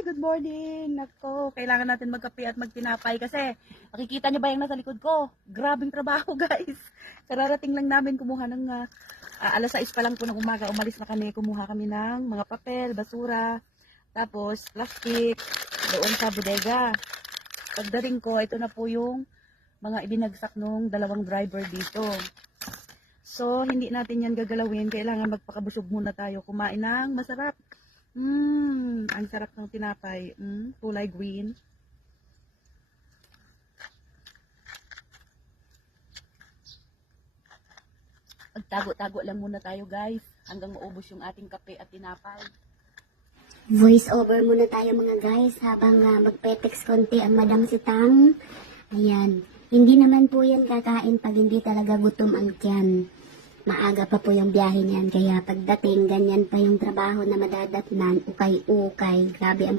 Good morning! Nako, kailangan natin magkape at magtinapay kasi makikita niyo ba yung nasa likod ko? Grabing trabaho guys. Kararating lang namin kumuha ng alas 6 pa lang po ng umaga. Umalis na kami, kumuha kami ng mga papel, basura, tapos plastic doon sa bodega. Pagdating ko, ito na po yung mga ibinagsak nung dalawang driver dito. So, hindi natin yan gagalawin. Kailangan magpakabusog muna tayo. Kumain ng masarap. Ang sarap ng tinapay. Kulay green. Magtago-tago lang muna tayo guys. Hanggang maubos yung ating kape at tinapay. Voice over muna tayo mga guys habang magpe-text konti ang Madam Sitang. Ayan. Hindi naman po yan kakain pag hindi talaga gutom ang tiyan. Maaga pa po yung biyahe niyan. Kaya pagdating, ganyan pa yung trabaho na madadatnan. Ukay-ukay. Grabe ang